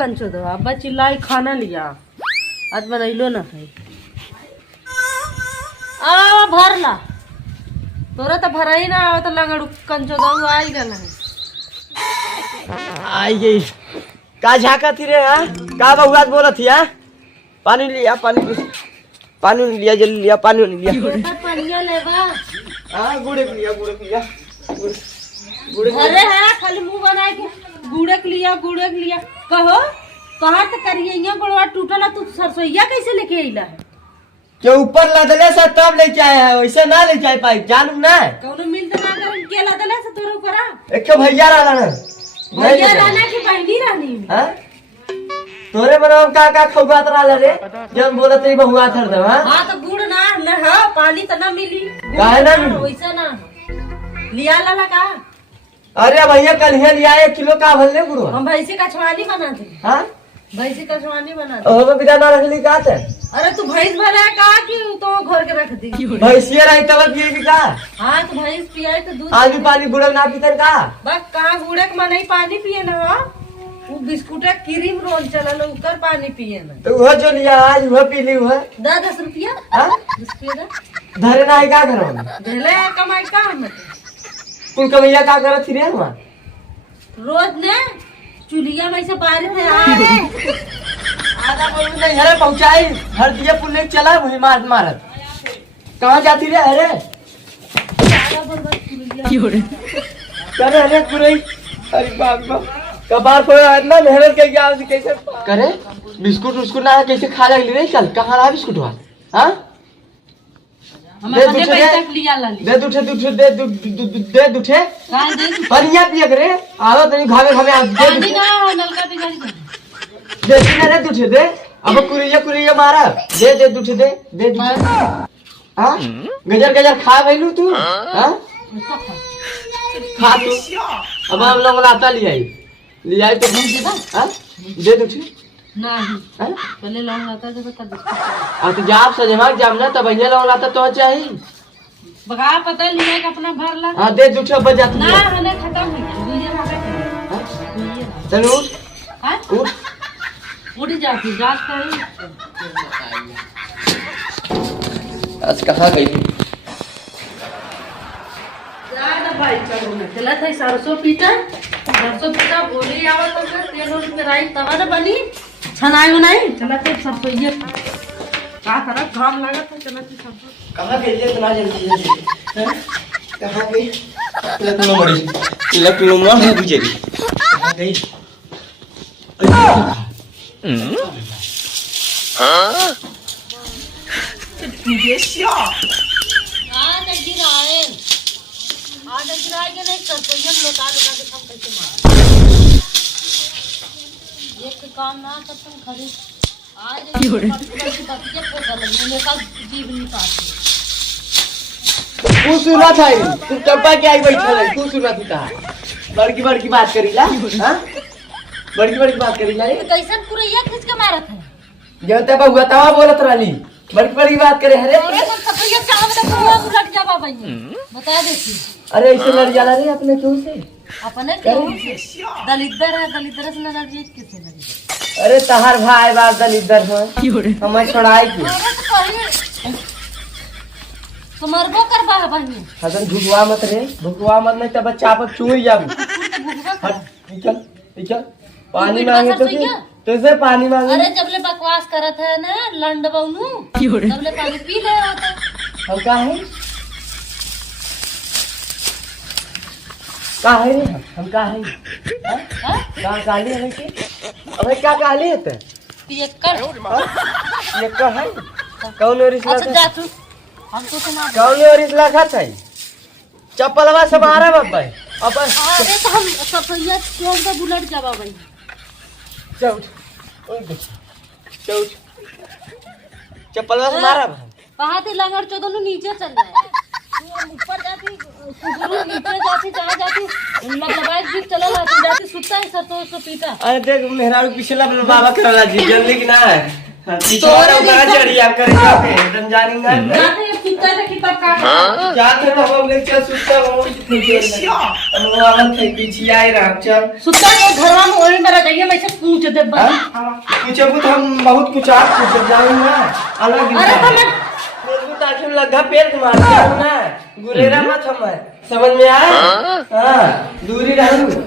कंचो दो अब्बा चिल्लाई खाना लिया आज बनैलो ना है आ भर ला तोरा तो भरा ही ना आवा तो लगड़ू कंचो दो आई गल है आई गई का झाका थी रे हां का बहुआत बोलत थी हां पानी लिया पानी लिया जल्दी लिया पानी लिया बेटा पानिया लेबा हां गुड़े लिया अरे है खाली मुंह बनाए के गुड़े के लिया कहो कहां तक करिए यहाँ बड़वा टूटला तू सरसोईया कैसे लेके आइला है के ऊपर लदले से तब ले जाए है वैसे ना ले जाए पाई जानू ना कौनो मिल तो ना कर के लदले से तोरे ऊपर एक भैया रहला ना भैया रहना की बहनी रहनी हां तोरे बनाम का खौगात रहला रे जब बोलत रे बहुआ थर दे हां तो गुड़ ना न है पानी तो ना मिली काहे ना मिली वैसा ना लिया ला का अरे भैया कल हे लिया 1 किलो का भले गुरु हम भैंसी का छवानी बना दे हां भैंसी का छवानी बना दे ओहो बिना ना रखली का ते अरे तू भैंस भला का कि तो घर के रख दी भैंसिया रही तब पिए की का हां तो भैंस पिए तो दूध आलू पानी गुड़ ना पीतन का बस कहां गुड़े के मन नहीं पानी पिए ना वो बिस्कुट क्रीम रोल चलल उकर पानी पिए ना तो वो जो लिया आज वो पी ली वो 10 रुपया हां 10 रुपया धरे ना का करो भेले कमाई का हम कुल कमैया का करत थी रे हुआ रोज ने चुलिया में से बारिश है आ आधा बोल नहीं हरे पहुंचाई हर दिए पुल ले चला वही मारत कहां जाती रे अरे करे अरे पूरे अरे बाप कबार को इतना मेहनत के क्या कैसे करे बिस्कुट ना कैसे खा लगली रे चल कहां रहा बिस्कुट हुआ हां हमें पैसा लिया ला दे दूठे पनिया पिया करे आवा तनी घावे आ दे पानी ना नलका बिगाड़ी दे रे दूठे दे अब कुरिया मारा दे दूठे दे हां गजर खा गइलू तू हां खा तू अब हम लोग लाता लिया तो हां दे दूठे नहीं हां पहले लौंग लाता जब तब आ तो जाप सजमा जामना तब भैया लौंग लाता तो चाहिए बगा पता लिया कि अपना भर ला हां दे दूठे बजा तू ना हने खत्म हो गया दूजे भागा चल हां उठ जाती जांच करी आज कहां गई ज्यादा भाई चलो ना चला था सरसों पीटा बोली आवत तो तेल उल में राई तवा ना बनी छनाई नहीं चला तो सरसों ये का करा घाम लगा था चला तो सरसों कहां गई है इतना जल्दी कहां गई लखनऊ में बुझे कहां गई हां विदेशिया आज गिराए के नहीं सरसों लौटा के सब कैसे मार एक काम ना कर तुम खरीद आज बच्चे को लगने का जीव नहीं पाते तू सुना था तू टप्पा के आई बैठल है तू सुना था बड़की बात करीला हां बड़की बात करीला ये कैसे पूरा ये खींच के मारत है जब तक बहुआ तवा बोलत रहली बड़की बात करे हरे अरे मन सफैया चाव में पूरा उलट जाबा भई बता देती अरे ऐसे लड़ जाला रे अपने क्यों से अपने क्यों दलिद्दर से लड़ जी किसे लड़ी अरे तहार भाई बाप दलिद्दर हो हमें छोड़ाई की तुम्हारे करबा है बहनी हसन भुगवा मत नहीं तो बच्चा पर चूई जाबू हट चल पानी मांगे तो से पानी मांगे अरे जबले बकवास करत है ना लंड बउनु जबले पानी पी ले होता हम का है रे हम का है का काली है के अबे क्या काली है ते पियक्कर है कौन और इसला अच्छा जा तू हम तो सुना कौन और इसला खात है चप्पलवा से मारा बाबा अब अरे तो हम सफैया क्यों का बुलट जाबा भाई चौथ चप्पलवा से मारा वहां से लंगड़ चोदनु नीचे चल रहा है तू ऊपर जाती कुकुरू नीचे जाती जहाँ जाती मतलब बाइक भी चला जाती जाती सुता है सरसों तो पीता अरे देख मेहरारू पिछला बाबा करला जी जल्दी कि ना पिछवाड़ा उतार चढ़िया करे जाके एकदम जानेंगे जाते ये पीता है कि तब का जाते तो हम लोग चल सुता वो वो आवन थे पीछे आए रहा चल सुता के घरवा में ओही मेरा जाइए मैं से पूछ दे बस कुछ कुछ हम बहुत कुछ आप कुछ जाऊँ ना अलग अरे तो मैं ताकि लगा पेड़ मार ना गुरेरा मत हम समझ में आया हाँ दूरी रहूं